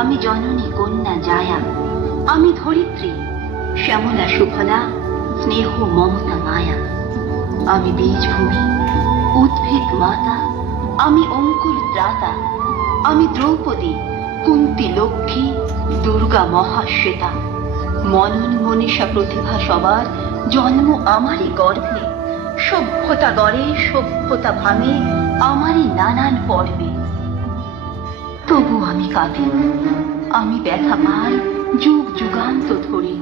আমি জননী কন্যা জায়া, আমি ধরিত্রী শ্যামলা সুফলা স্নেহ মমতা মায়া। আমি বীজভূমি উদ্ভিদ মাতা, আমি অঙ্কুর ত্রাতা, আমি দ্রৌপদী কুন্তি লক্ষ্মী দুর্গা মহাশ্বেতা। মনন মনীষা প্রতিভা সবার জন্ম আমারই গর্ভে, সভ্যতা গড়ে সভ্যতা ভাঙে আমারই নানান পর্বে। তবু আমি কাঁদি, আমি ব্যথা পাই যুগ যুগান্ত ধরে,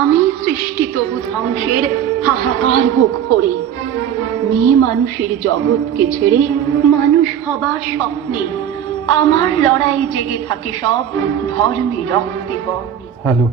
আমি সৃষ্টি তবু ধ্বংসের হাহাকার বুক ভরে। মেয়ে মানুষের জগৎকে ছেড়ে মানুষ হবার স্বপ্নে আমার লড়াই জেগে থাকে সব ধর্মে রক্তে বর্ণে। হ্যালো,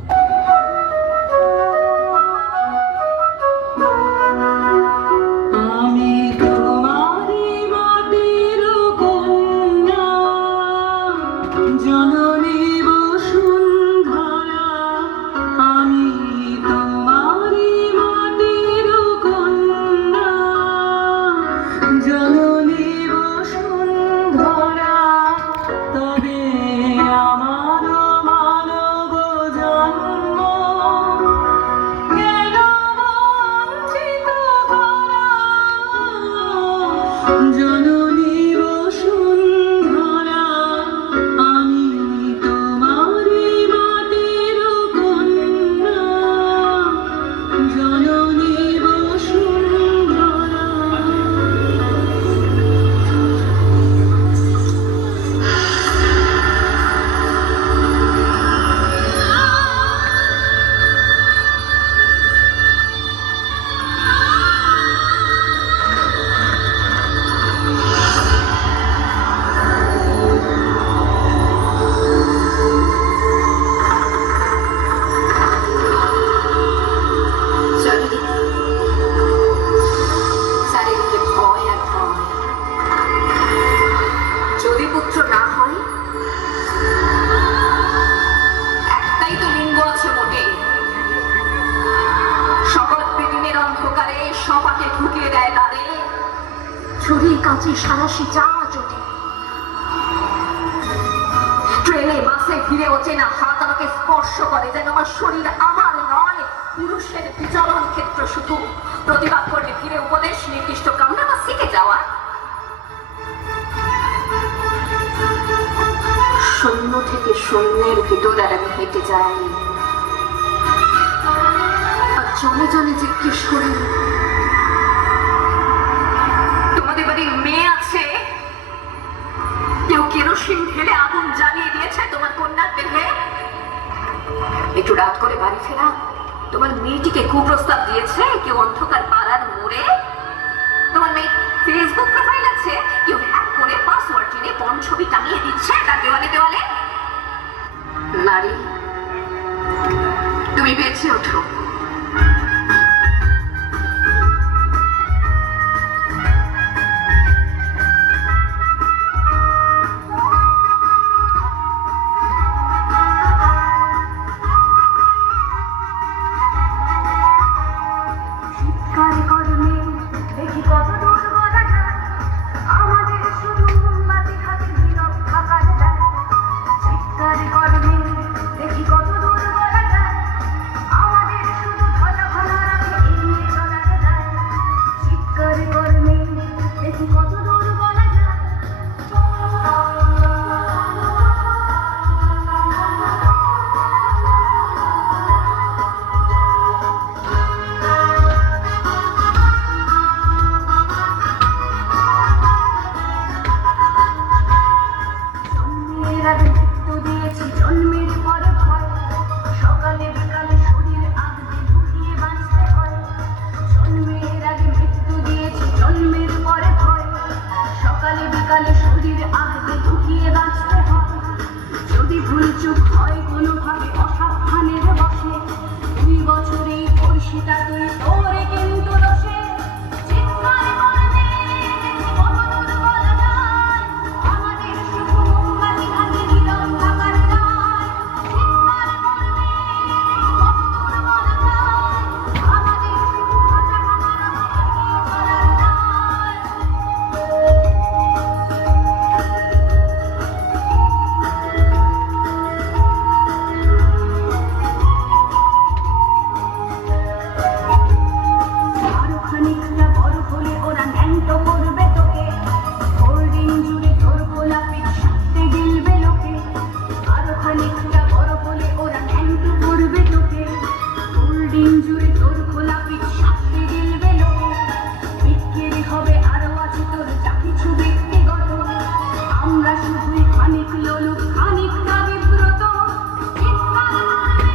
সারাশি চা চটে ট্রেনে বাসে ঘিরে অচেনা হাত আমাকে স্পর্শ করে, যেন আমার শরীর আমার নয়, পুরুষের বিচরণ ক্ষেত্র শুধু। প্রতিবাদ করলে ফিরে উপদেশ নির্দিষ্ট কামনা বা শিখে যাওয়া। শূন্য থেকে শূন্যের ভিতর আর আমি হেঁটে যাই, আর জনে জনে জিজ্ঞেস করি, তোমাদের বাড়ির মেয়ে আছে? কেউ কেরোসিন ঢেলে আগুন জ্বালিয়ে দিয়েছে তোমার কন্যার দেহে? একটু রাত করে বাড়ি ফেরা তোমার মেয়েটিকে কুপ্রস্তাব দিয়েছে কেউ অন্ধকার পাড়ার মোড়ে? তোমার মেয়ে ফেসবুক প্রোফাইল আছে, কেউ হ্যাক করে পাসওয়ার্ড জেনে পর্ন ছবি টাঙিয়ে দিচ্ছে তার দেওয়ালে দেওয়ালে? নারী, তুমি বেঁচে ওঠো। আমাদের শুধু মোমবাতি হাতে নীরব থাকার দায়। চিৎকার করবে দেখি কত দূর বলা যায়। আমাদের শুধু ধ্বজা ভাঙা রাখে এগিয়ে চলার দায়। চিৎকার করবে দেখি কত দূর বলা যায়। জন্মের আগে মৃত্যু দিয়েছি, জন্মের পরে ভয়। সকালে বিকালে শরীর আগলে লুকিয়ে বাঁচতে হয়। জন্মের আগে মৃত্যু দিয়েছি, জন্মের পরে ভয়। সকালে বিকালে শরীর আগলে লুকিয়ে বাঁচতে হয়। যদি ভুল চুক হয় কোনোভাবে অসাবধানের বশে, 2 বছরেই পড়শিটা তুই তোরে কিন্তু দোষে। চিৎকার করবে দেখি কত দূর বলা যায়। আমাদের শুধু মোমবাতি হাতে নীরব থাকার দায়। চিৎকার করবে দেখি কত দূর বলা যায়। আমাদের শুধু ধ্বজা ভাঙা রাখে এগিয়ে চলার দায়। আরো খানিকটা বড় হলে ওরা ন্যাংটো করবে তোকে। হোল্ডিং জুড়ে তোর গোলাপি সাথে গিলবে লোকে। আরো খানিকটা বড় হলে ওরা ন্যাংটো করবে তোকে। হোল্ডিং জুড়ে তোর গোলাপি সাথে গিলবে লোকে। বিক্রি হবে আরো আছে তোর যা কিছু ব্যক্তিগত। আমরা শুধুই খানিক লোলুপ খানিকটা বিব্রত। চিৎকার করবে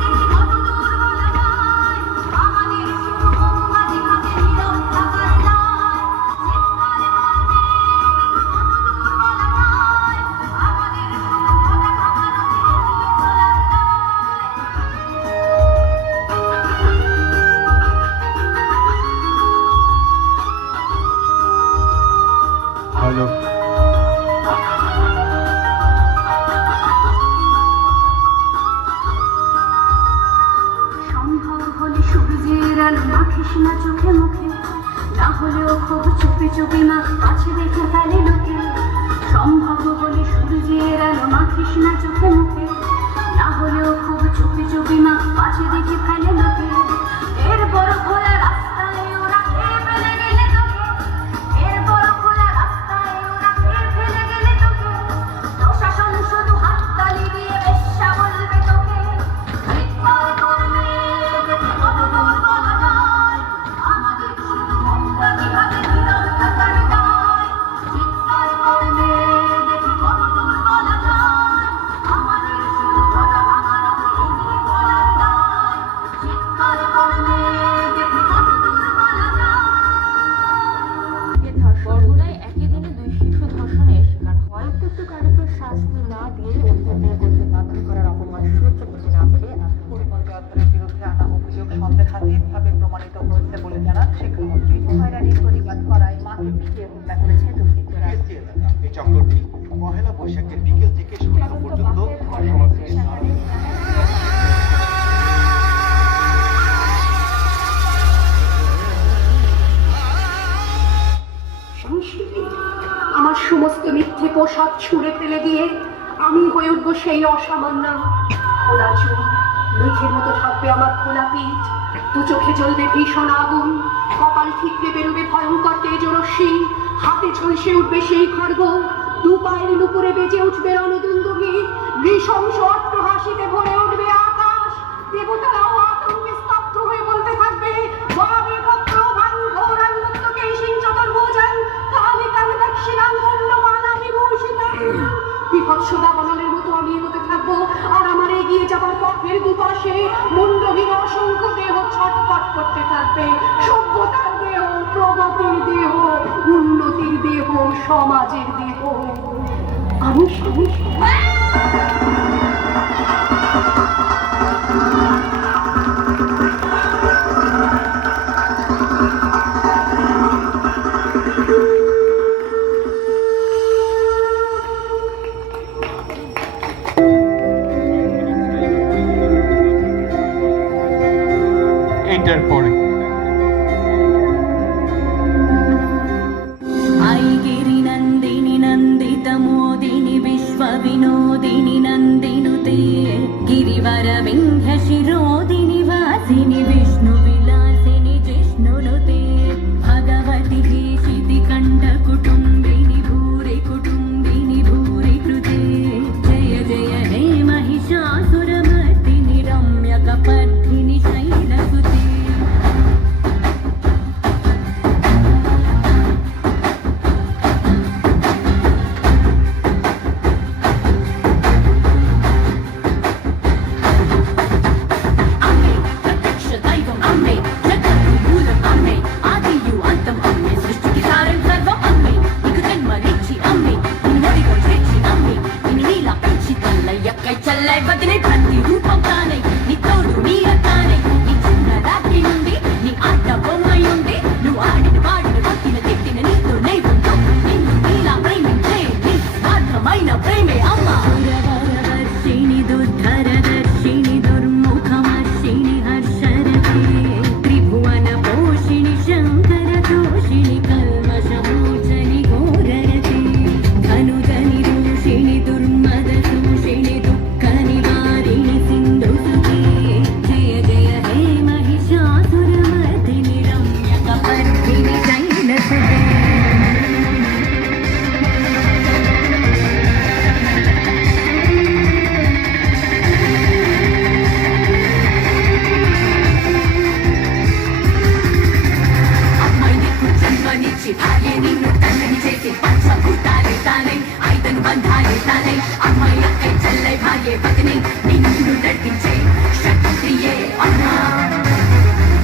দেখি কত দূর বলা যায়। আমাদের শুধু মোমবাতি হাতে নীরব থাকার দায়। চিৎকার করবে দেখি কত দূর বলা যায়। আমাদের শুধু ধ্বজা ভাঙা রাখে এগিয়ে চলার দায়। হ্যালো, সম্ভব হলে সূর্যের আলো মাখিস না চোখে মুখে। না হলেও খুব চুপি চুপি মা কাছে দেখে ফেলে লোকে। সম্ভব হলে সূর্যের আলো মাখিস না চোখে মুখে। না হলেও খুব চুপি চুপি মা কাছে দেখে ফেলে লোকে। এরপর খোলা রাস্তায় ওরা খেয়ে ফেলে গেলে তোকে। এরপর খোলা রাস্তায় ওরা খেয়ে ফেলে গেলে তোকে। প্রশাসন শুধু হাততালি দিয়ে বেশ্যা বলবে তোকে। চিৎকার করবে দেখি কত দূর বলা যায়। আমাদের শুধু মোমবাতি হাতে নীরব থাকার দায়। চিৎকার করবে দেখি কত দূর বলা যায়। আমাদের শুধু ধ্বজা ভাঙা রাখে এগিয়ে চলার দায়। চিৎকার করবে দেখি কত দূর বলা যায়। বরগুনায় একই দিনে 2 শিশু ধর্ষণের শিকার হয়। উত্ত্যক্তকারীকে শাস্তি না দিয়ে অভিযোগ করতে বাধ্য করার অপমান সহ্য করতে না পেরে পরিমল দপ্তরের বিরুদ্ধে আনা অভিযোগ সন্দেহাতীতভাবে প্রমাণিত হয়েছে বলে জানান শিক্ষামন্ত্রী। হয়রানির প্রতিবাদ করায় মাকে পিটিয়ে হত্যা করেছে দুর্বৃত্তরা। পিএসসি এলাকা এই চক্রটি পহেলা বৈশাখের বিকেল থেকে সন্ধ্যা পর্যন্ত সংশিল্পী, আমার সমস্ত মিথ্যে পোশাক ছুঁড়ে ফেলে দিয়ে আমি হয়ে উঠবো সেই অসামান্য। খোলা চোখ, মেঘের মতো থাকবে আমার খোলা পিঠ। 2 চোখে জ্বলবে ভীষণ আগুন। কপাল ঠিকরে বেরোবে ভয়ঙ্কর তেজরশ্মি। হাতে ঝলসে উঠবে সেই খড়গ। 2 পায়ের নুপুরে বেজে উঠবে রণদুন্দুভি। নৃশংস অট্টহাসিতে ভরে উঠবে আকাশ। দেবতারাও আতঙ্কে স্তব্ধ হয়ে বলতে থাকবে, বাবে পত্র ভাং ঘোরাঙ্গত্বকে সিঞ্চতুর্ভুজাং কালিকাং দক্ষিণাং মুন্ডমালা বিভূষিতাং। বিভৎস দাবানলের মতো আমি এগোতে থাকবো। আর আমার এগিয়ে যাবার পথের দুপাশে মুন্ডহীন অসংখ্য দেহ ছটফট করতে থাকবে। সভ্যতার দেহ, প্রগতির দেহ, উন্নতির দেহ, সমাজের দেহ। আমি এইটার পরে আইগেরি विनोदिनि नन्दिनुते गिरिवरविन्ध्यशिरोदिनि वासिनि विष्णुविलासिनि जिष्णुनुते भगवति शितिकण्ठकुटुम्बिनि भूरि कुटुम्बिनि भूरि कृते जय जय हे महिषासुरमर्दिनि रम्यकपर्दिनि शैलसुते అమ్మే ప్రత్యక్ష దైవం అమ్మే జగత్తు మూలం అమ్మే ఆదియు అంతం అమ్మే సృష్టికి సారం సర్వం అమ్మే నీకు జన్మనిచ్చి అమ్మే నిన్ను నదిలో చేర్చి అమ్మే నిన్ను నీలా పెంచి తల్లయ్యక్కై చల్లై వదిలే ప్రతి రూపం తానై నీ తోడు నీడ తానై నీ చిన్న రాత్రి నుండి నీ ఆట బొమ్మై ఉండి నువ్వు ఆడిన పాడిన కొట్టిన తిట్టిన నీతో నైపుణ్యం నిన్ను నీలా ప్రేమించే నిస్వార్థమైన ప్రేమే అమ్మ సురవరవర్షిణి దుర్ధరదర్శిని దుర్ముఖమర్షిణి హర్షరతే త్రిభువన పోషిణి శంకర దోషిణి కల్మషమోచని ఘోరరతే ధనుజని దోషిణి దుర్మద దోషిణి దుఃఖ నివారిణి సింధుసుతే జయ జయ హే మహిషాసురమర్దిని రమ్యకపర్దిని శైలసుతే అమ్మాయికు జన్మనిచ్చి భార్య నిన్ను తండ్రిని చేసి పంచభూతాలే తానై ఐదను బంధాలే తానై అమ్మాయి అక్కై చెల్లై భార్య పతిని నిన్ను నడిపించే శక్తియే అమ్మా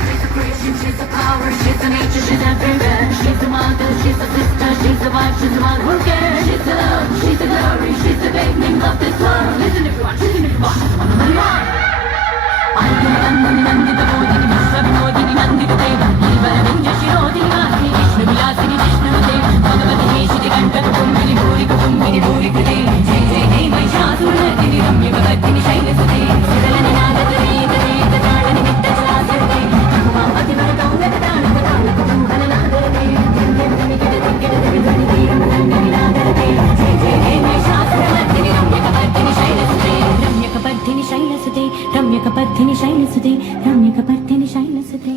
She's a creation, she's a power, she's a nature, she's everywhere. She's a mother, she's a sister, she's a wife, she's a one who cares. She's the love, she's the glory, she's the beginning of this world. Listen everyone, she's the one. Nandini Nanditha మోదిని విశ్వ వినోదిని నందిత దేవ గిరివరవింధ్య శిరోదిని వాసిని విష్ణు విలాసిని జిష్ణునుతే భగవతి హేషితి కంఠకు కుంభిని భూరి కుటుంబిని భూరి కృతే జయ జయ హే మహిషాసురమర్దిని రమ్యకపర్దిని శైలసుతే శిరలని నాదతరే తరే తటాళని నిత్య చలాసరతే రఘుమాపతి వరదౌగత తాళక తాళక కుంభల నాదరతే దివ్యమని కిట దిగ్గట దివ్యని తీరం రంగని నాదరతే జయ జయ హే మహిషాసురమర్దిని రమ్యకపర్దిని శైలసుతే రమ్యకపర్దిని శైలసుతే రమ్యకపర్దిని శైలసుతే రమ్యకపర్దిని శైలసుతే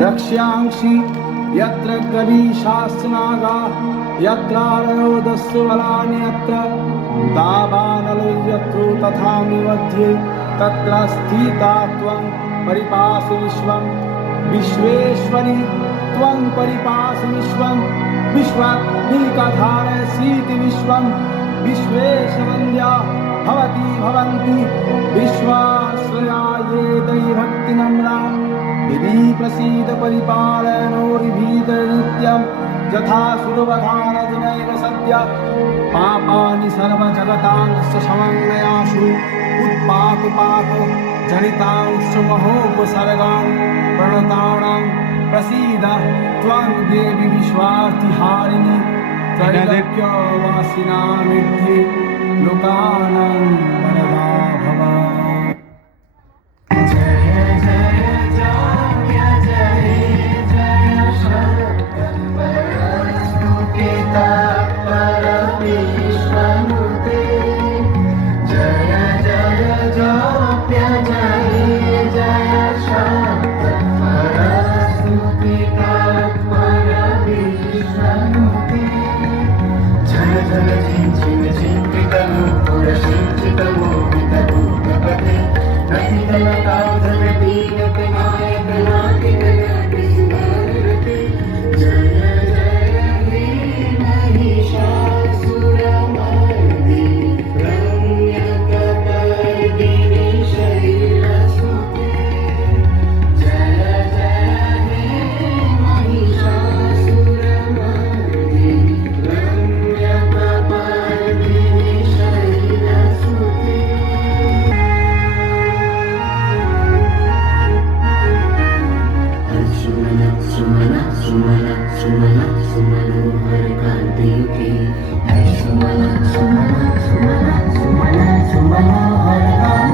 रक्ष्यांसि यत्र कवीशास्नागा यत्रारयो दस्युबलानि यत्र दावानलो यत्र तथामि मध्ये तत्र स्थिता त्वं परिपासि विश्वं विश्वेश्वरि त्वं परिपासि विश्वं विश्वात्मिकधारयसीति विश्वं विश्वेशवन्द्या भवति भवन्ति विश्वाश्रया ये दैभक्तिनम्रा दिवि प्रसीद परिपालयनोरिभीत नित्यं यथा सुरवधानजनैव सद्य पापानि सर्वजगतांश्च समन्वयाशु उत्पातुपात जनितांश्च महोपसर्गान् प्रणतानां प्रसीद त्वं देवि विश्वार्थिहारिणि त्रैलोक्यवासिनामिद्धि लोकानां वरदा भव Sumana